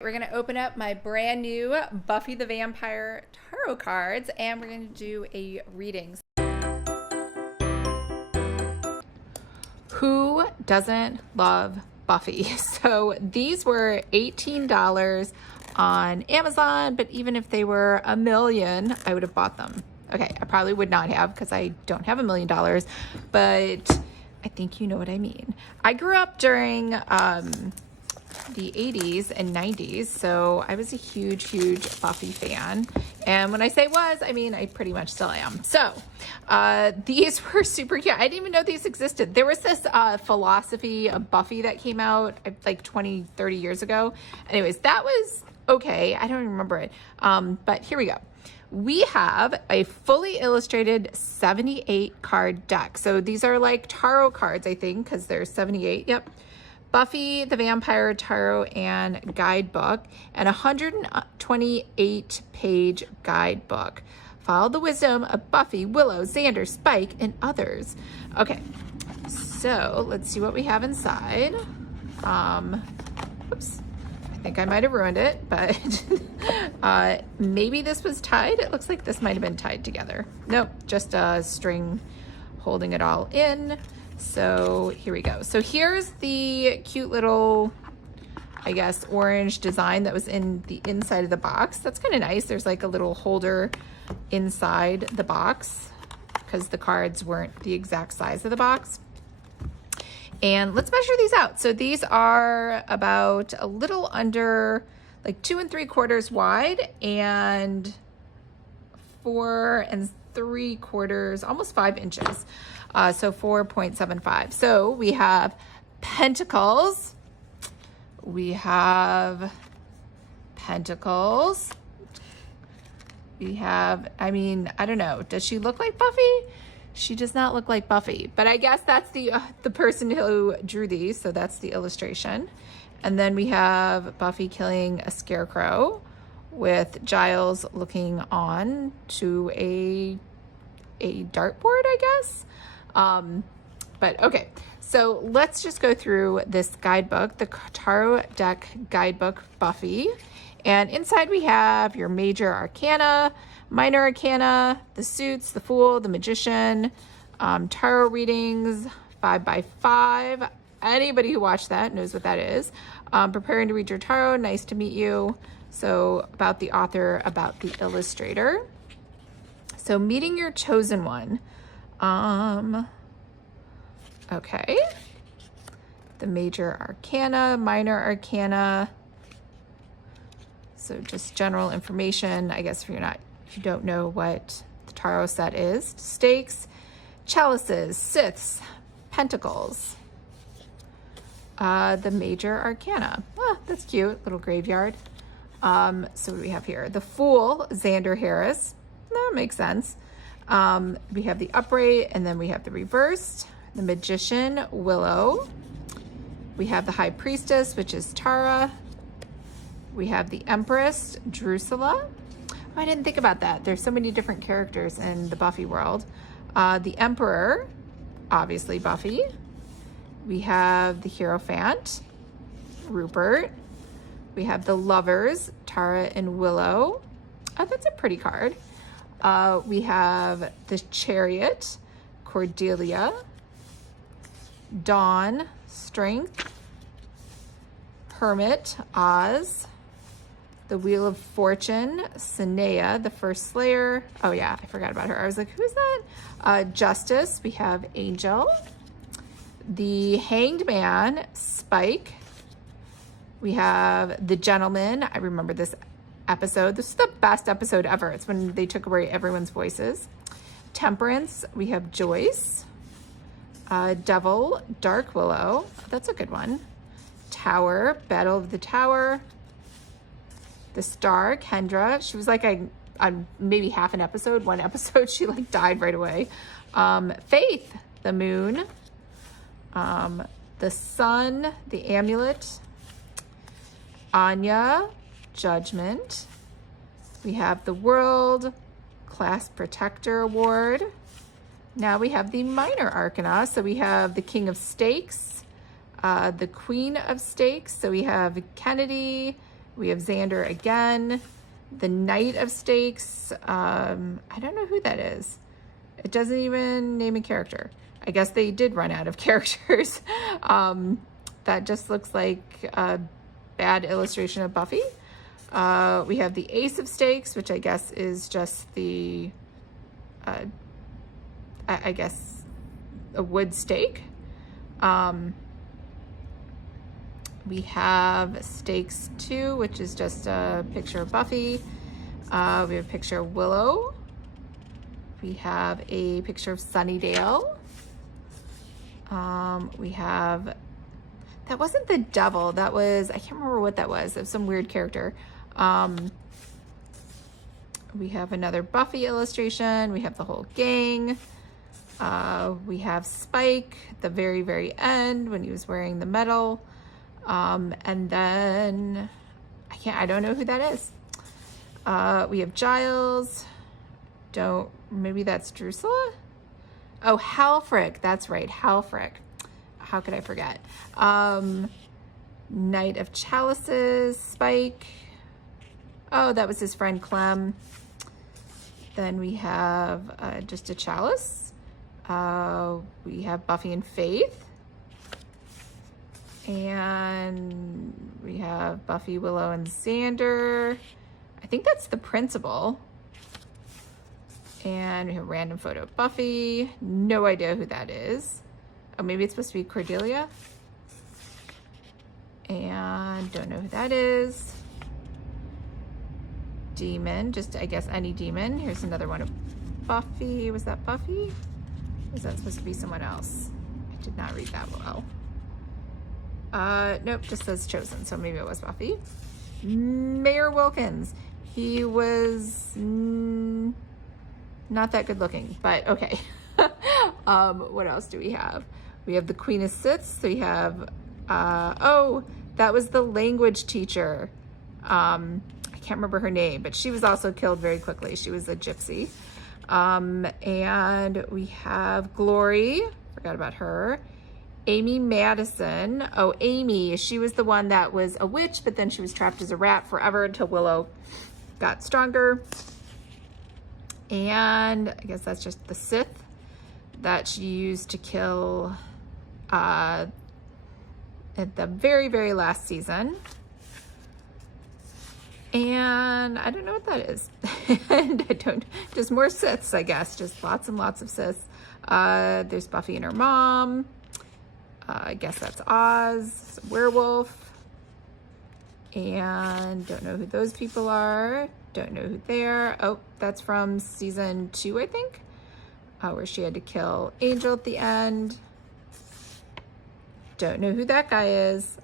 We're going to open up my brand new Buffy the Vampire Tarot cards and we're going to do a reading. Who doesn't love Buffy? So these were $18 on Amazon, but even if they were $1 million, I would have bought them. Okay, I probably would not have because I don't have $1 million, but I think you know what I mean. I grew up during the 80s and 90s, so I was a huge Buffy fan, and when I say was, I mean I pretty much still am. So these were super cute. I didn't even know these existed. There was this philosophy of Buffy that came out like 20-30 years ago. Anyways, that was okay. I don't even remember it, but here we go. We have a fully illustrated 78 card deck. So these are like Taro cards, I think, because there's 78. Yep. Buffy the Vampire Tarot and Guidebook, and a 128-page guidebook. Follow the wisdom of Buffy, Willow, Xander, Spike, and others. Okay, so let's see what we have inside. Oops, I think I might have ruined it, but maybe this was tied. It looks like this might have been tied together. Nope, just a string holding it all in. So here we go. So here's the cute little, I guess, orange design that was in the inside of the box. That's kind of nice. There's like a little holder inside the box because the cards weren't the exact size of the box. And let's measure these out. So these are about a little under like 2 3/4 wide and 4 3/4, almost 5 inches. So 4.75. So we have pentacles. We have pentacles. We have, I mean, I don't know. Does she look like Buffy? She does not look like Buffy, but I guess that's the person who drew these. So that's the illustration. And then we have Buffy killing a scarecrow with Giles looking on to a dartboard, I guess. But okay, so let's just go through this guidebook, the Tarot deck guidebook Buffy. And inside we have your major arcana, minor arcana, the suits, the fool, the magician, tarot readings, 5x5. Anybody who watched that knows what that is. Preparing to read your tarot, nice to meet you. So about the author, about the illustrator. So meeting your chosen one. Okay. The major arcana, minor arcana. So just general information, I guess, if you don't know what the tarot set is. Stakes, chalices, scythes, pentacles. The major arcana. Ah, that's cute, little graveyard. So what do we have here? The Fool, Xander Harris. That makes sense. We have the upright, and then we have the reversed. The magician, Willow. We have the high priestess, which is Tara. We have the empress, Drusilla. Oh, I didn't think about that. There's so many different characters in the Buffy world. The emperor, obviously Buffy. We have the hierophant, Rupert. We have the lovers, Tara and Willow. Oh, that's a pretty card. We have the chariot, Cordelia. Dawn, Strength. Hermit, Oz. The Wheel of Fortune, Sinea, the first Slayer. Oh yeah, I forgot about her. I was like, who's that? Justice, we have Angel. The Hanged Man, Spike. We have the Gentleman. I remember this episode. This is the best episode ever. It's when they took away everyone's voices. Temperance, we have Joyce. Devil, Dark Willow. That's a good one. Tower, Battle of the Tower. The Star, Kendra. She was like maybe half an episode. One episode, she like died right away. Faith, the Moon. The Sun, the Amulet. Anya, Judgment. We have the World, Class Protector Award. Now we have the minor arcana. So we have the King of Stakes, the Queen of Stakes. So we have Kennedy, We have Xander again. The Knight of Stakes. I don't know who that is. It doesn't even name a character. I guess they did run out of characters. That just looks like a bad illustration of Buffy. We have the Ace of Stakes, which I guess is just the, I guess, a wood stake. We have Stakes 2, which is just a picture of Buffy. We have a picture of Willow. We have a picture of Sunnydale. We have, that wasn't the devil. That was, I can't remember what that was. It was some weird character. We have another Buffy illustration. We have the whole gang. We have Spike, the very, very end when he was wearing the medal. And then I don't know who that is. We have Giles. Maybe that's Drusilla? Oh, Halfrick. That's right. Halfrick. How could I forget? Knight of Chalices, Spike. Oh, that was his friend Clem. Then we have just a chalice. We have Buffy and Faith. And we have Buffy, Willow, and Xander. I think that's the principal. And we have a random photo of Buffy. No idea who that is. Oh, maybe it's supposed to be Cordelia. And don't know who that is. Demon, just I guess any demon. Here's another one of Buffy. Was that Buffy? Or is that supposed to be someone else? I did not read that well. Nope, just says chosen, so maybe it was Buffy. Mayor Wilkins. He was not that good looking, but okay. What else do we have? We have the Queen of Siths. So we have, oh, that was the language teacher. I can't remember her name, but she was also killed very quickly. She was a gypsy. And we have Glory. Forgot about her. Amy Madison. Oh, Amy. She was the one that was a witch, but then she was trapped as a rat forever until Willow got stronger. And I guess that's just the Sith that she used to kill at the very, very last season. And I don't know what that is. And just more Siths, I guess. Just lots and lots of Siths. There's Buffy and her mom. I guess that's Oz, werewolf. And don't know who those people are. Don't know who they are. Oh, that's from season 2, I think. Where she had to kill Angel at the end. Don't know who that guy is.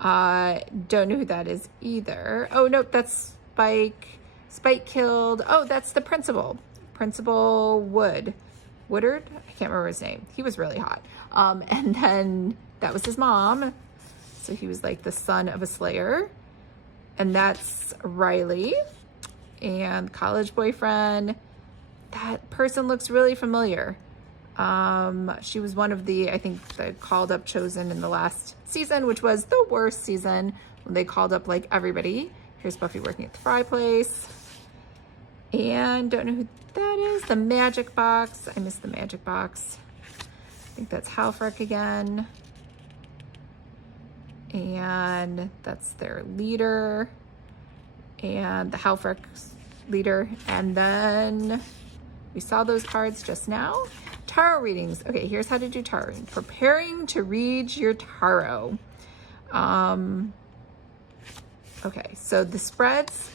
Don't know who that is either. Oh, nope, that's Spike. Spike killed, oh, that's the principal. Principal Woodard? I can't remember his name. He was really hot. And then that was his mom. So he was like the son of a slayer. And that's Riley. And college boyfriend. That person looks really familiar. She was one of the, I think, the called up chosen in the last season, which was the worst season when they called up like everybody. Here's Buffy working at the fireplace. And don't know who that is. The magic box. I missed the magic box. I think that's Halfrick again. And that's their leader. And the Halfrick's leader. And then we saw those cards just now. Tarot readings. Okay, here's how to do tarot reading. Preparing to read your tarot. Okay, so the spreads.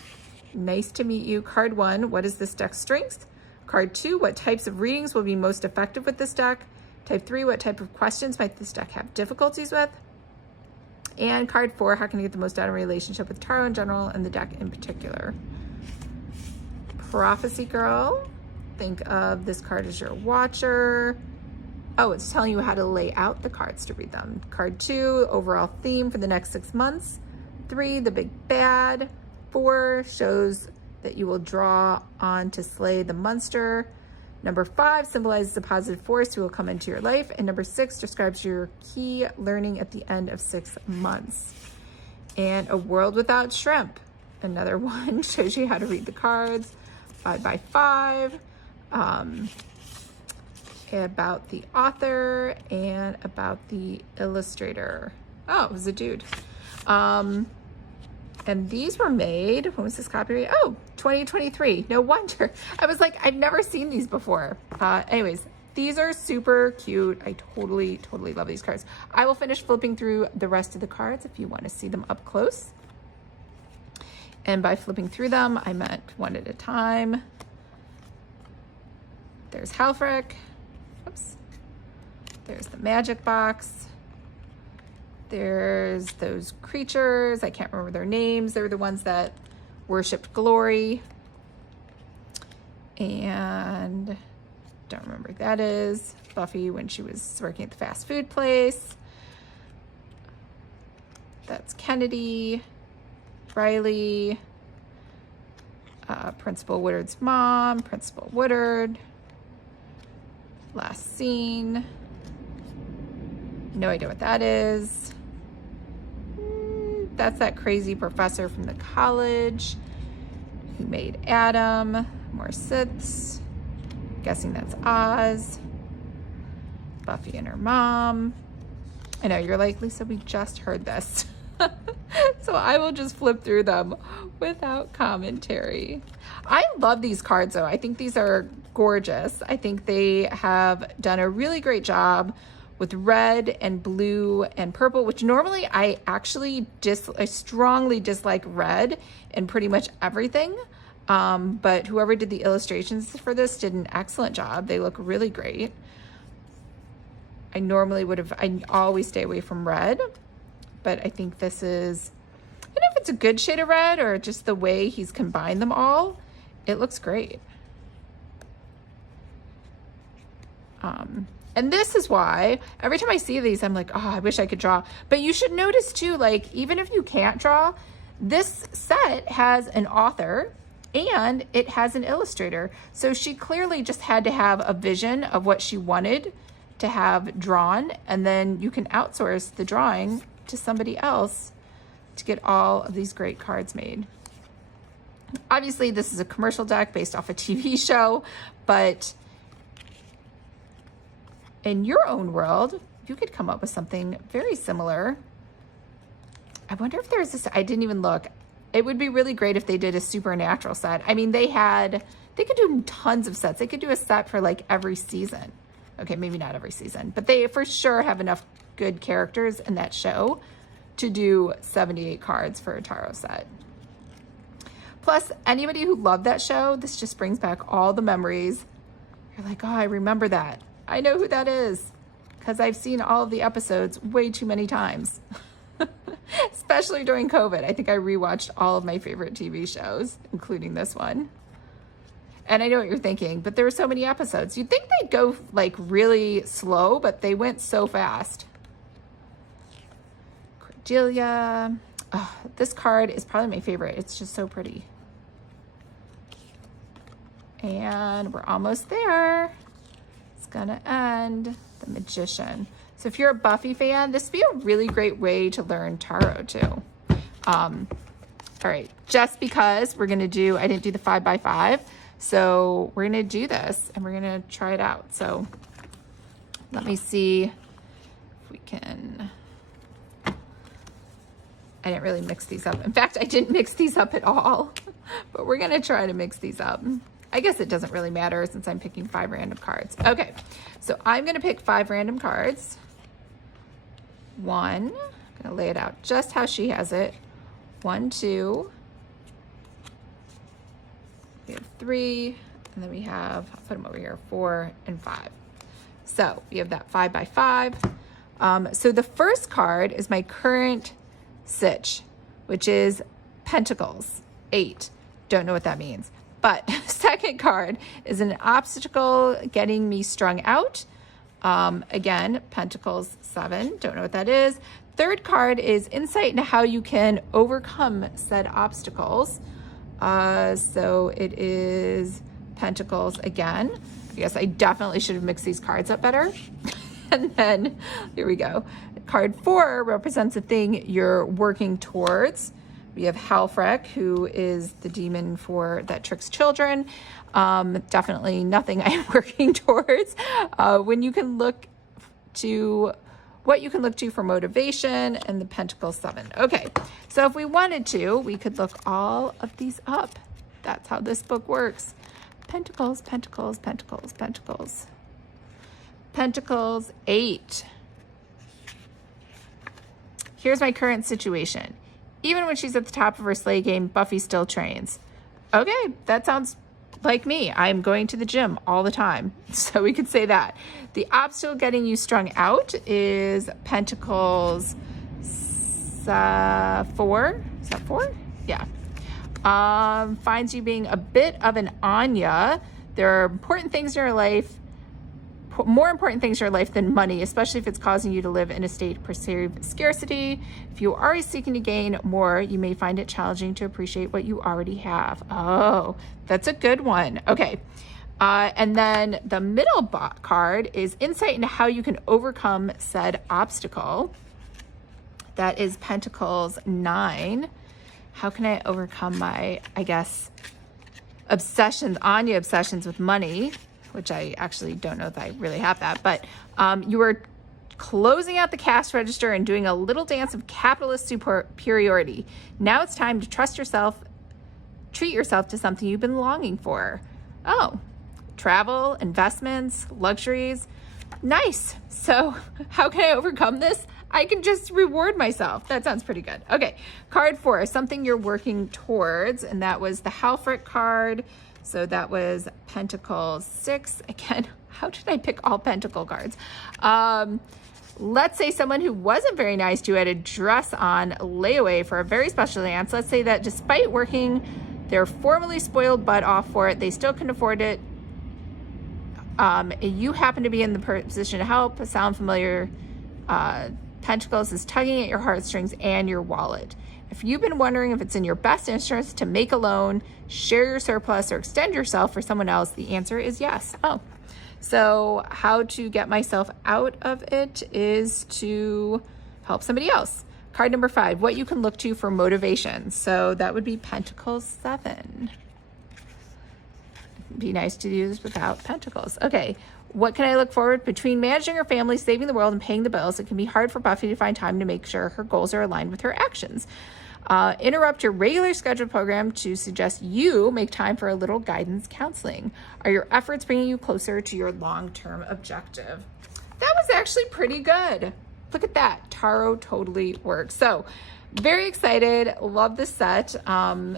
Nice to meet you. Card 1, what is this deck's strength? Card 2, what types of readings will be most effective with this deck? Type 3, what type of questions might this deck have difficulties with? And card 4, how can you get the most out of a relationship with tarot in general and the deck in particular? Prophecy Girl. Think of this card as your watcher. Oh, it's telling you how to lay out the cards to read them. Card 2, overall theme for the next 6 months. 3, the big bad. 4 shows that you will draw on to slay the monster. Number 5 symbolizes a positive force who will come into your life. And number 6 describes your key learning at the end of 6 months. And A World Without Shrimp. Another one, shows you how to read the cards. 5x5. About the author and about the illustrator. Oh, it was a dude. And these were made, when was this copyright? Oh, 2023. No wonder. I was like, I've never seen these before. Anyways, these are super cute. I totally love these cards. I will finish flipping through the rest of the cards if you want to see them up close. And by flipping through them, I meant one at a time. There's Halfrek. Oops. There's the magic box. There's those creatures. I can't remember their names. They were the ones that worshipped glory. And don't remember who that is. Buffy when she was working at the fast food place. That's Kennedy. Riley. Principal Woodard's mom. Principal Woodard. Last scene. No idea what that is. That's that crazy professor from the college who made Adam. More Siths. Guessing that's Oz. Buffy and her mom. I know you're like, Lisa, we just heard this. So I will just flip through them without commentary. I love these cards though. I think these are gorgeous. I think they have done a really great job with red and blue and purple, which normally I actually I strongly dislike red in pretty much everything. But whoever did the illustrations for this did an excellent job. They look really great. I always stay away from red, but I think this is, I don't know if it's a good shade of red or just the way he's combined them all. It looks great. And this is why every time I see these, I'm like, oh, I wish I could draw. But you should notice too, like, even if you can't draw, this set has an author and it has an illustrator. So she clearly just had to have a vision of what she wanted to have drawn, and then you can outsource the drawing to somebody else to get all of these great cards made. Obviously, this is a commercial deck based off a TV show, but in your own world, you could come up with something very similar. I wonder if there's this, I didn't even look. It would be really great if they did a supernatural set. I mean, they could do tons of sets. They could do a set for like every season. Okay, maybe not every season, but they for sure have enough good characters in that show to do 78 cards for a Taro set. Plus, anybody who loved that show, this just brings back all the memories. You're like, oh, I remember that. I know who that is because I've seen all of the episodes way too many times, especially during COVID. I think I rewatched all of my favorite TV shows, including this one. And I know what you're thinking, but there were so many episodes. You'd think they'd go like really slow, but they went so fast. Cordelia. Oh, this card is probably my favorite. It's just so pretty. And we're almost there. It's gonna end. The Magician. So if you're a Buffy fan, this would be a really great way to learn Tarot too. All right, just because we're gonna do, I didn't do the 5x5, so we're gonna do this and we're gonna try it out. So let me see if we can, I didn't really mix these up. In fact, I didn't mix these up at all, but we're gonna try to mix these up. I guess it doesn't really matter since I'm picking 5 random cards. Okay, so I'm gonna pick 5 random cards. 1, I'm gonna lay it out just how she has it. 1, 2, we have 3, and then we have, I'll put them over here, 4 and 5. So we have that 5x5. So the first card is my current sitch, which is Pentacles, 8. Don't know what that means. But second card is an obstacle getting me strung out. Again, Pentacles, 7. Don't know what that is. Third card is insight into how you can overcome said obstacles. So it is Pentacles again. I guess I definitely should have mixed these cards up better. And then, here we go. Card 4 represents a thing you're working towards. We have Halfrek, who is the demon that tricks children. Definitely nothing I'm working towards. What you can look to for motivation, and the Pentacle 7. Okay, so if we wanted to, we could look all of these up. That's how this book works. Pentacles, Pentacles, Pentacles, Pentacles. Pentacles 8. Here's my current situation. Even when she's at the top of her sleigh game, Buffy still trains. Okay, that sounds like me. I'm going to the gym all the time. So we could say that. The obstacle getting you strung out is Pentacles 4. Is that 4? Yeah. Finds you being a bit of an Anya. There are important things in your life, more important things in your life than money, especially if it's causing you to live in a state of perceived scarcity. If you are always seeking to gain more, you may find it challenging to appreciate what you already have. Oh, that's a good one. Okay. And then the middle card is insight into how you can overcome said obstacle. That is Pentacles 9. How can I overcome my, I guess, Anya obsessions with money, which I actually don't know if I really have that, but you are closing out the cash register and doing a little dance of capitalist superiority. Now it's time to trust yourself, treat yourself to something you've been longing for. Oh, travel, investments, luxuries. Nice. So how can I overcome this? I can just reward myself. That sounds pretty good. Okay, card 4, something you're working towards, and that was the Halfrek card. So that was Pentacles 6. Again, how did I pick all Pentacle cards? Let's say someone who wasn't very nice to you had a dress on layaway for a very special dance. Let's say that despite working their formerly spoiled butt off for it, they still couldn't afford it. You happen to be in the position to help. Sound familiar? Pentacles is tugging at your heartstrings and your wallet. If you've been wondering if it's in your best interest to make a loan, share your surplus, or extend yourself for someone else, the answer is yes. Oh, so how to get myself out of it is to help somebody else. Card number 5, what you can look to for motivation. So that would be Pentacles 7. Be nice to do this without Pentacles. Okay, what can I look forward? Between managing her family, saving the world, and paying the bills, it can be hard for Buffy to find time to make sure her goals are aligned with her actions. Interrupt your regular scheduled program to suggest you make time for a little guidance counseling. Are your efforts bringing you closer to your long-term objective? That was actually pretty good. Look at that. Taro totally works. So very excited. Love this set.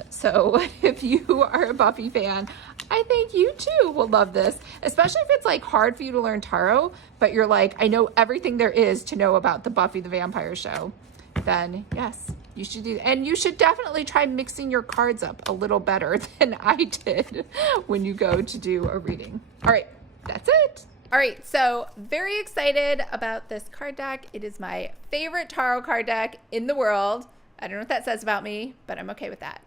So if you are a Buffy fan, I think you too will love this, especially if it's like hard for you to learn Taro, but you're like, I know everything there is to know about the Buffy the Vampire show. Then yes, you should do. And you should definitely try mixing your cards up a little better than I did when you go to do a reading. All right, that's it. All right, so very excited about this card deck. It is my favorite Tarot card deck in the world. I don't know what that says about me, but I'm okay with that.